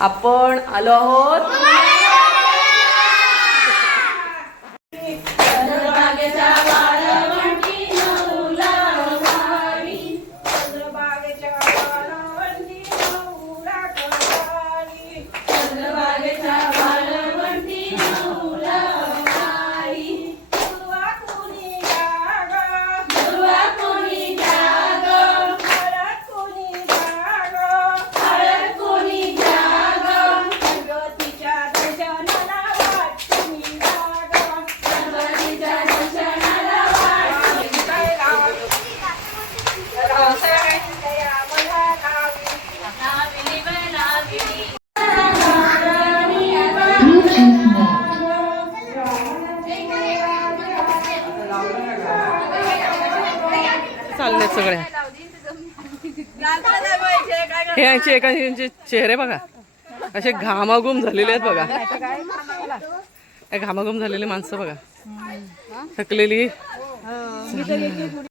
आपण आलो आहोत. चालले सगळ्या हे यांचे एकाचे चेहरे बघा. असे घामाघूम झालेले आहेत बघा. घामाघूम झालेली माणसं बघा. थकलेली.